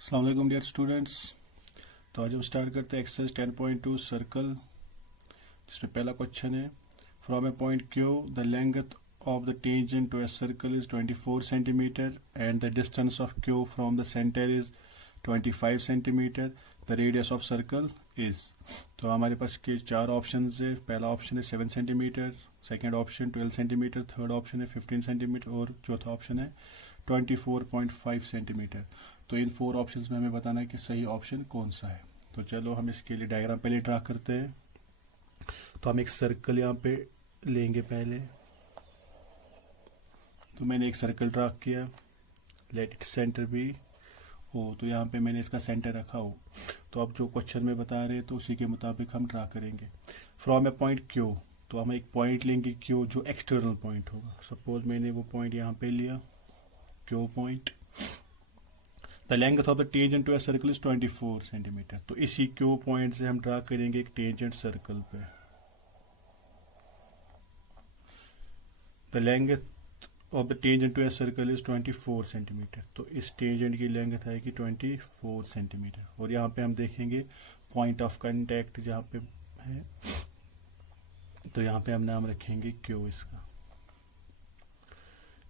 अस्सलाम वालेकुम dear students. तो आज हम स्टार्ट करते हैं एक्सरसाइज 10.2 सर्कल, जिसमें पहला क्वेश्चन है from a point Q the length of the tangent to a circle is 24 centimetre and the distance of Q from the centre is 25 centimetre. The radius of circle is. तो हमारे पास के चार option है। पहला option है 7 centimetre, second option 12 centimetre, third option है 15 centimetre और चौथा ऑप्शन है 24.5 सेंटीमीटर। तो इन 4 ऑप्शंस में हमें बताना है कि सही ऑप्शन कौन सा है। तो चलो हम इसके लिए डायग्राम पहले ड्रा करते हैं। तो हम एक सर्कल यहाँ पे लेंगे पहले। तो मैंने एक सर्कल ड्रा किया, लेट इट सेंटर बी हो। तो यहाँ पे मैंने इसका सेंटर रखा हो। तो अब जो क्वेश्चन में बता रहे हैं तो उसी के मुताबिक हम ड्रा करेंगे। फ्रॉम ए पॉइंट क्यू, तो हम एक पॉइंट लेंगे क्यू जो एक्सटर्नल पॉइंट होगा। सपोज मैंने वो पॉइंट यहाँ पे लिया, Q point. The length of the tangent to a circle is 24 centimetre. तो इसी क्यू पॉइंट से हम ड्रा करेंगे एक टेंजेंट सर्कल पे। The length of the tangent to a circle is 24 centimetre. तो इस टेंजेंट की लेंथ आएगी 24 सेंटीमीटर। और यहाँ पे हम देखेंगे पॉइंट ऑफ कांटेक्ट जहाँ पे है, तो यहाँ पे हम नाम रखेंगे क्यू इसका।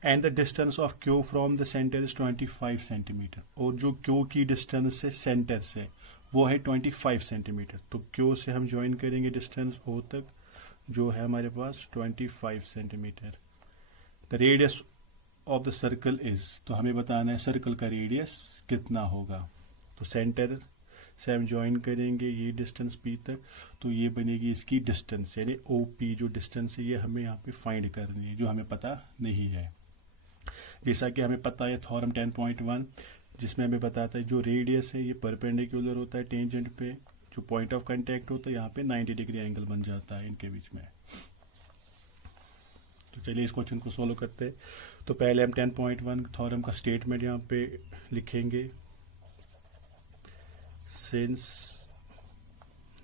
And the distance of Q from the centre is 25 centimetre. और जो क्यू की डिस्टेंस है सेंटर से वो है 25 सेंटीमीटर। तो क्यू से हम ज्वाइन करेंगे डिस्टेंस ओ तक, जो है हमारे पास 25 centimetre. The radius of the circle is, तो हमें बताना है सर्कल का रेडियस कितना होगा। तो सेंटर से हम ज्वाइन करेंगे ये डिस्टेंस पी तक, तो ये बनेगी इसकी डिस्टेंस, यानी ओ पी जो डिस्टेंस है ये हमें यहाँ पे फाइंड करनी है, जो हमें पता नहीं है। जैसा कि हमें पता है थ्योरम 10.1, जिसमें हमें बताता है जो रेडियस है ये परपेंडिकुलर होता है टेंजेंट पे, जो पॉइंट ऑफ कांटेक्ट होता है यहाँ पे 90 डिग्री एंगल बन जाता है इनके बीच में। तो चलिए इस क्वेश्चन को सोल्व करते हैं। तो पहले हम 10.1 थ्योरम का स्टेटमेंट यहाँ पे लिखेंगे। Since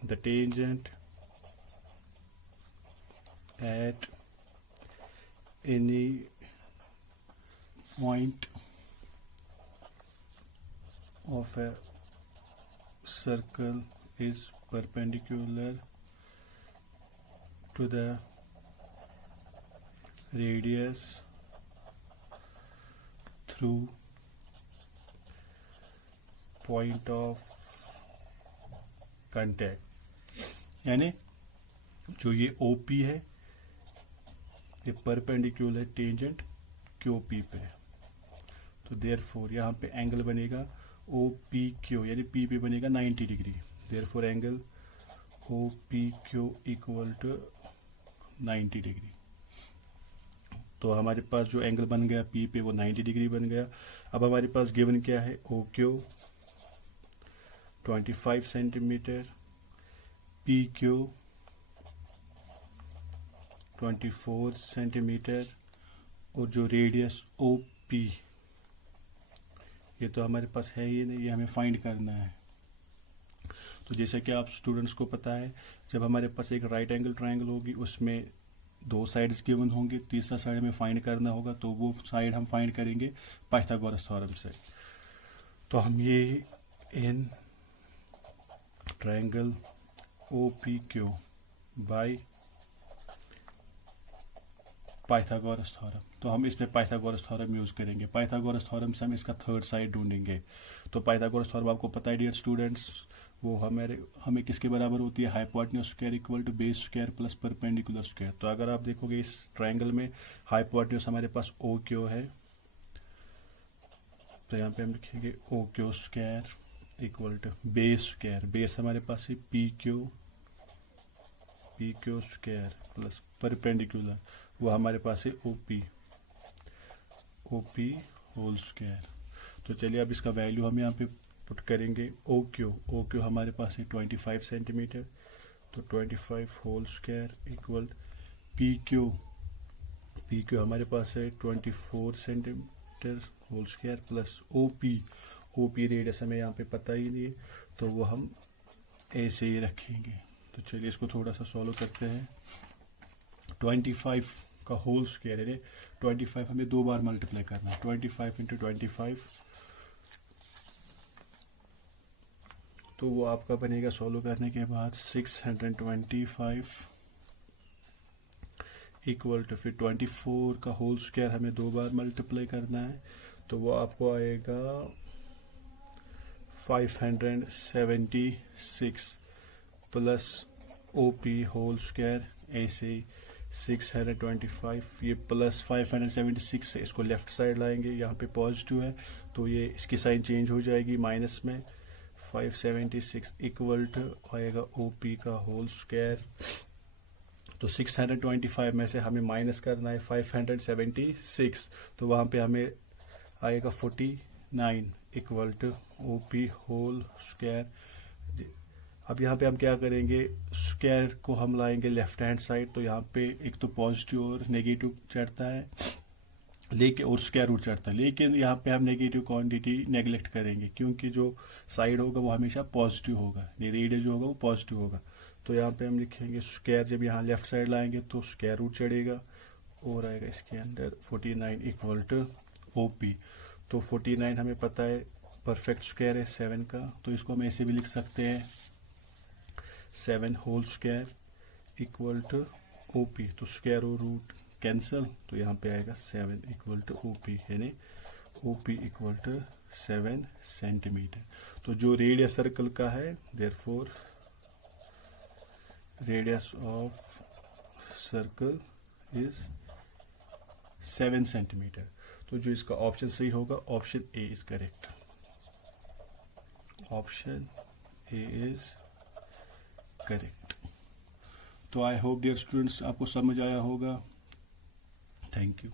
the tangent at any point of a circle is perpendicular to the radius through point of contact, यानी जो ये OP है ये परपेंडिकुलर टेंजेंट QP पे। तो देयरफॉर यहाँ पे एंगल बनेगा OPQ, यानी P पे बनेगा 90 degree. Therefore angle OPQ equal to 90 degree. तो हमारे पास जो एंगल बन गया P पे वो 90 डिग्री बन गया। अब हमारे पास गिवन क्या है, OQ 25 सेंटीमीटर, PQ 24 सेंटीमीटर, और जो रेडियस OP ये तो हमारे पास है ही नहीं, ये हमें फाइंड करना है। तो जैसे कि आप स्टूडेंट्स को पता है, जब हमारे पास एक राइट एंगल ट्रायंगल होगी उसमें 2 साइड्स गिवन होंगे, तीसरा साइड हमें फाइंड करना होगा। तो वो साइड हम फाइंड करेंगे पाइथागोरस थ्योरम से। तो हम ये in triangle OPQ by Pythagoras theorem, तो हम इसमें पाइथागोरस थ्योरम यूज करेंगे। पाइथागोरस थ्योरम से हम इसका थर्ड साइड ढूंढेंगे। तो पाइथागोरस थ्योरम आपको पता है डियर स्टूडेंट्स, वो हमें किसके बराबर होती है, hypotenuse square equal to base square plus perpendicular square. तो अगर आप देखोगे इस ट्रायंगल में हाइपोटेन्यूज हमारे पास OQ है, तो यहाँ पे हम लिखेंगे OQ square equal to base square, base हमारे पास है PQ स्क्वायर प्लस परपेंडिकुलर वो हमारे पास है OP होल स्क्वायर। तो चलिए अब इसका वैल्यू हम यहाँ पे पुट करेंगे। OQ हमारे पास है 25 सेंटीमीटर, तो 25 होल स्क्वायर इक्वल PQ हमारे पास है 24 centimetre whole square plus OP radius हमें यहाँ पे पता ही नहीं है, तो वो हम ऐसे ही रखेंगे। तो चलिए इसको थोड़ा सा सॉल्व करते हैं। 25 का होल स्क्वायर है, 25 हमें 2 बार मल्टीप्लाई करना है। 25 इंटू 25 तो वो आपका बनेगा सॉल्व करने के बाद 625 इक्वल टू फिर 24 का होल स्क्वायर हमें 2 बार मल्टीप्लाई करना है, तो वो आपको आएगा 576 प्लस OP होल स्क्वायर ऐसे 625, ये प्लस 576 है, इसको लेफ्ट साइड लाएंगे, यहाँ पे पॉजिटिव है तो ये इसकी साइन चेंज हो जाएगी माइनस में, 576 इक्वल टू आएगा OP का होल स्क्वायर। तो 625 में से हमें माइनस करना है 576, तो वहाँ पे हमें आएगा 49 equal to OP whole square. अब यहाँ पे हम क्या करेंगे, स्क्वायर को हम लाएंगे लेफ्ट हैंड साइड, तो यहाँ पे एक तो पॉजिटिव और नेगेटिव चढ़ता है लेकिन और स्क्वायर रूट चढ़ता है, लेकिन यहाँ पे हम नेगेटिव क्वांटिटी नेगलेक्ट करेंगे क्योंकि जो साइड होगा वो हमेशा पॉजिटिव होगा, रेडियस जो होगा वो पॉजिटिव होगा। तो यहाँ पे हम लिखेंगे स्क्वायर, जब यहाँ लेफ्ट साइड लाएंगे तो स्क्वायर रूट चढ़ेगा और आएगा इसके अंदर 49 इक्वल टू OP। तो 49 हमें पता है परफेक्ट स्क्वायर है 7 का, तो इसको हम ऐसे भी लिख सकते हैं 7 whole square equal to OP। तो स्क्वायर और रूट कैंसिल, तो यहाँ पे आएगा 7 इक्वल टू OP, यानी OP इक्वल टू 7 सेंटीमीटर। तो जो रेडियस सर्कल का है, therefore radius of circle is 7 centimetre. तो जो इसका ऑप्शन सही होगा, option A is correct, option A is correct. तो आई होप डियर स्टूडेंट्स आपको समझ आया होगा। Thank you.